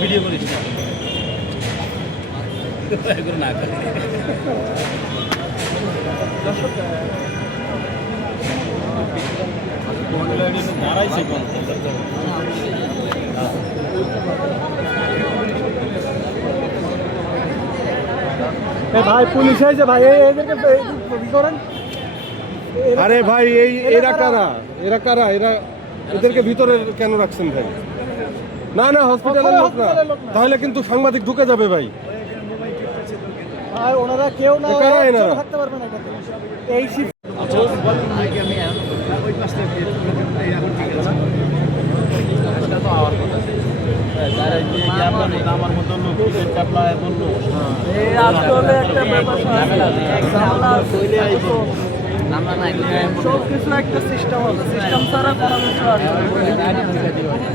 Video করিস না ভাই পুলিশ হয়েছে ভাই, এদেরকে করেন। আরে ভাই এরা কারা, এরা এদেরকে ভিতরে কেন রাখছেন ভাই? না না, হসপিটালের লোক না, তাহলে কিন্তু সাংবাদিক ঢুকে যাবে ভাই। আর ওনারা কেউ না কারা এনারা? থাকতে পারবে না এই আমার মতো সব কিছু একটা সিস্টেম আছে, সিস্টেম ছাড়া কোনো কিছু আসবে না।